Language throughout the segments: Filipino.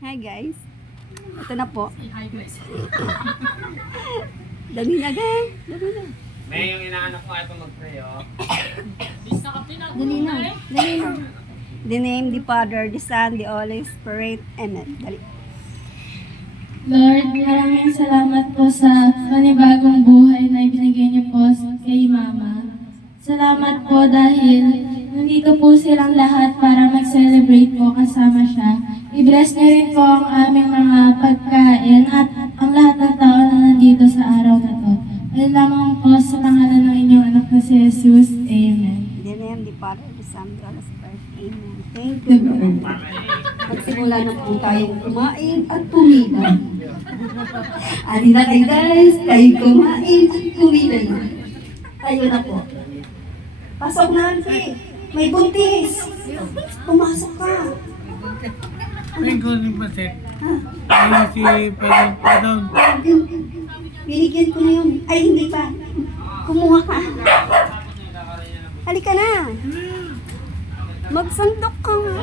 Hi guys. Ito na po. Hi guys. Dali na guys. Dali na. May yung inaanak ko ito mag-pray, oh. Bis na kapin ako. Dali na. Dali na. The name, the Father, the Son, the Holy Spirit. Amen. Dali. Lord, maraming salamat po sa panibagong buhay na ibinigay niyo po kay Mama. Salamat po dahil nandito po silang lahat para mag-celebrate po kasama siya. I-bless niyo rin po ang aming mga pagkain at ang lahat ng tao na nandito sa araw na to. Ayun lamang po sa pangalan ng inyong anak na si Jesus. Amen. The name, the Father, the Son, the Holy Spirit. Amen. Thank you, Lord. Magsimula na po tayong kumain at pumila. Alina kayo guys, kayo kumain at pumila na. Tayo na po. Pasok na, Auntie. May buntis. Pumasok ka. Ay, ko rin pa, Sek. Ha? Ay, si Padon. Binigyan ko na yun. Ay, hindi pa. Kumuha ka. Halika na. Magsandok ka nga.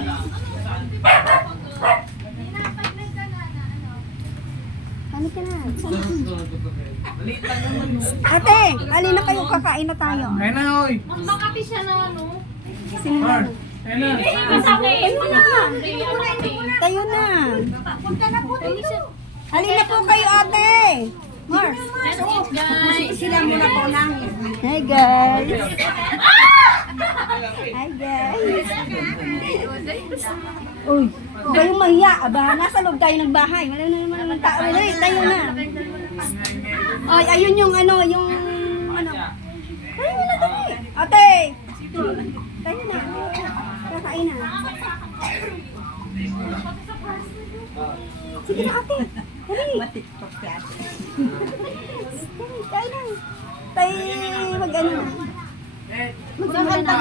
Halika na. Ate, halina kayo, kakain na tayo. Ay na, oy. Makakapi siya na ano. Sino na? Par. Ay na. Tayo na. Tayo na. Halina po kayo, ate. Mars. Guys. Sila muna po lang. Hi guys. Hi guys. Uy, huwag kayong mahiya. Aba, nasa loob tayo ng bahay. Wala na naman tao. Uy, tayo na. Ay, ayun yung ano, yung ano. Tayo na dali. Ate. Tayo na. Kakain na. Sige na ate. Dali. Matiktok si ate. Tayo na. Tayo mag-ano na. Magsimula na.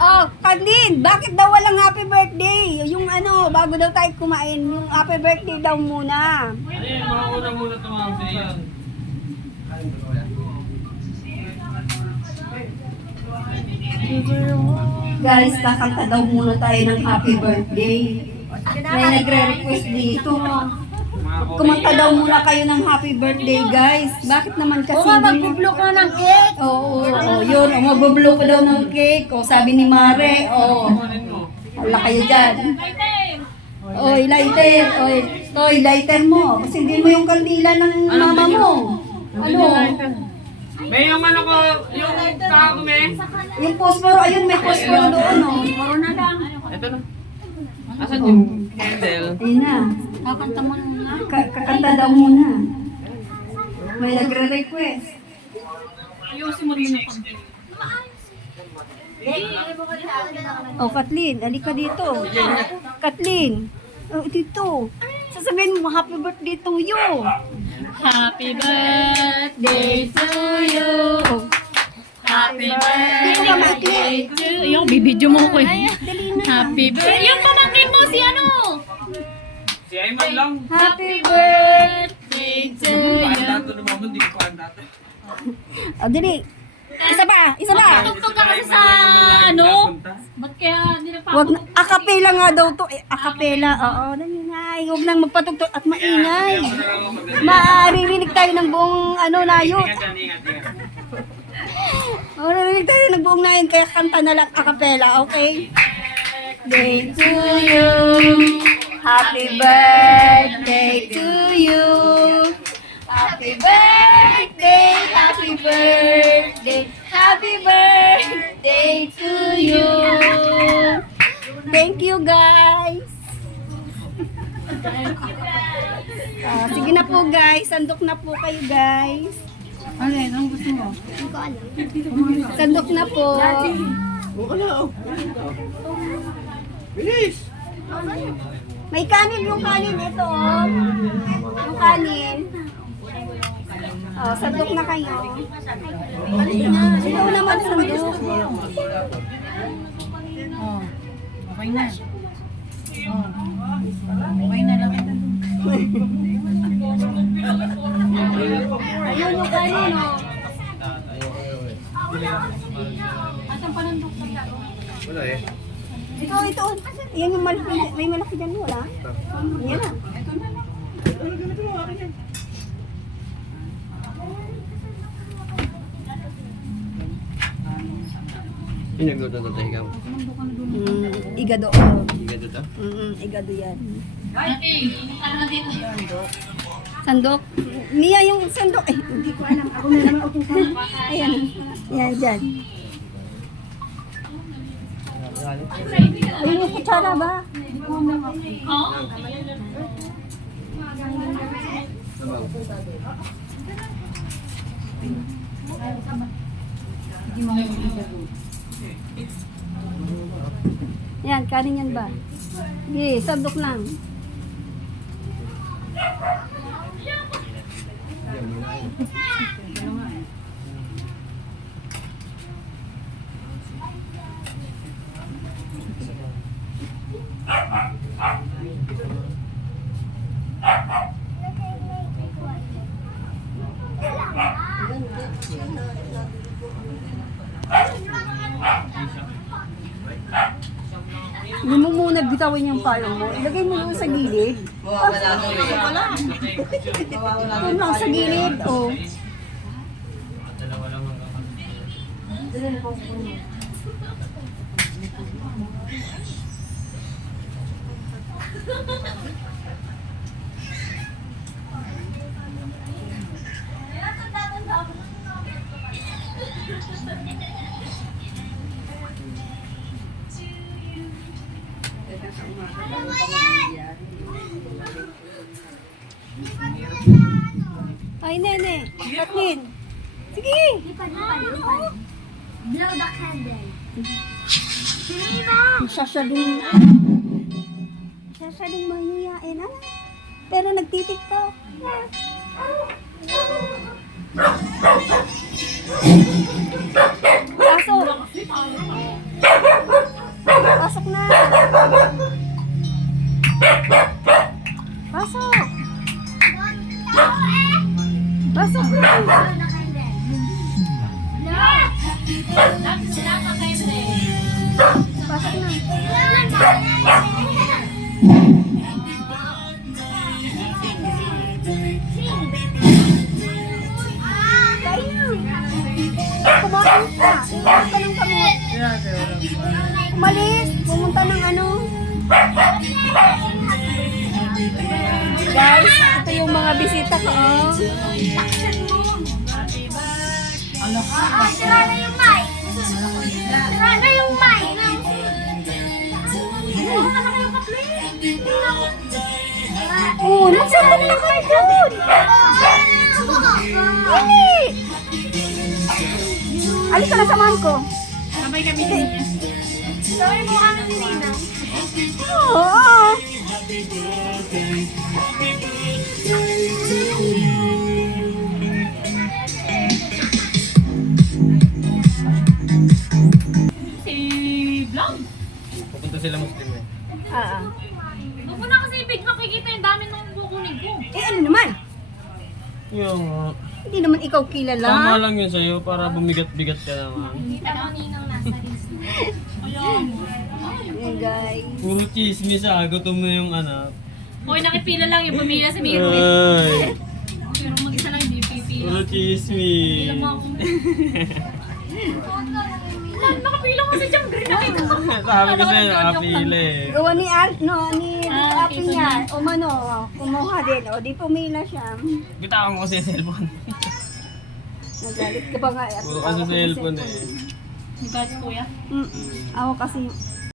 Oh, Kadlin, bakit daw walang happy birthday? Yung ano, bago daw tayo kumain, yung happy birthday daw muna. Ano yun, mga una-muna tumawag sa iyon. Guys, kakanta daw muna tayo ng happy birthday. May nagre-request dito. Kumanta daw muna kayo ng happy birthday, guys. Bakit naman kasi magbublok na ng cake? Oo, yun. Magbublok ko daw ng cake. O, sabi ni Mare. Wala kayo dyan. Oy, lighter. Oy, lighter mo. Kasi hindi mo yung kandila ng mama mo. Ano? May yung ano ko, yung kako may. Yung posporo, ayun, may posporo doon, oh. Ito na. Asan yung candle? Ayun na. Kakanta mo na. Kakanta daw muna. May nagre-request. Ayusin mo rin yung Oh, Kathleen, alika dito. Kathleen, oh, dito. Sasabihin mo, happy birthday to you. Happy birthday to you. Oh, Happy dito ka, birthday maikli. to you. Bibidyo mo ko eh. Dali na. Happy birthday. Yung pamangkin mo si ano? Si Ayman lang. Happy birthday. Birthday to Paan you. dato na mama, hindi ko paan dato. Oh, dali. Isa pa, isa pa. Tugtog ka kasi sa ano? Ba't kaya hindi na pa Wag na, akapela nga daw to. Eh, akapela. Oo, dali na. Huwag lang magpatugtog at maingay. Maririnig tayo ng buong ano layot. Ingat. Maririnig tayo ng buong nayon kaya kanta na lang akapela, okay? Day to you. Happy birthday to you. Happy birthday, happy birthday, happy birthday to you. Thank you guys. Sige na po guys, sandok na po kayo guys. Alin, ang gusto mo? Sandok na po. Bilis! May kanin yung kanin ito oh. Yung kanin. Oh, sandok na kayo. Sino naman sandok? Oh, okay na. Oh, okay na lang ito. Ayun yung kanin oh. Asan pa ng doktor? Wala eh. Ito. Yan yung malaki. May malaki dyan, wala? Yan na. Pinagluto to tayo ikaw. Igado. Igado to? Igado yan. Sandok. Mia yung sandok. Eh, hindi ko alam. Ako na naman utusan. Ayan. Yan, dyan. Ayun yung kutsara ba? Yan, kanin yan ba? Sige, sandok lang. Hindi mo muna bitawin yung palong mo. Ilagay mo doon sa gilid. Doon lang sa gilid. Oh. Ay, nene. Katlin. Sige. Blow the candle. Sasyaling mahihiyain. Ano? Pero nagtitiktok. Pasok. Pasok na. Pasok. Pasok. Blow the candle. Pasok na. Kumain ka. Iwan ka ng kamot. Umalis. Pumunta ng ano. Guys, ito yung mga bisita ko. Oh. Sira na yung mic. Sira na yung mic. Oo, na kayo kaple. Oh, nagsama na kayo doon. Hindi. Alis ka na samahan ko. Sabay kami din. Sorry mo kami ni Nina. Oo. Si Vlog. Pupunta sila Muslim eh. Doon ko na kasi ibig makikita yung dami ng kukunin ko. Eh, ano naman? Yung Hindi naman ikaw kilala. tama lang yun sa'yo para bumigat-bigat ka naman. Kita mo Ninang nasa list. Eh, guys. Puro chismis ah, gutom na yung anak. Hoy, nakipila lang yung pamilya si Miro. Ay, Pero mag-isa lang hindi pipila. puro chismis. Alam mo ako. Nakapila ko si Jam Green. Nakita ko. Sabi ko sa'yo, nakapila eh. Gawa ni Api niya. Umano, kumuha din. O, di pumila siya. Bitawan ko kasi yung cellphone. Nagalit ka pa nga. Puro kasi cellphone eh. Nagkat kuya. Ako kasi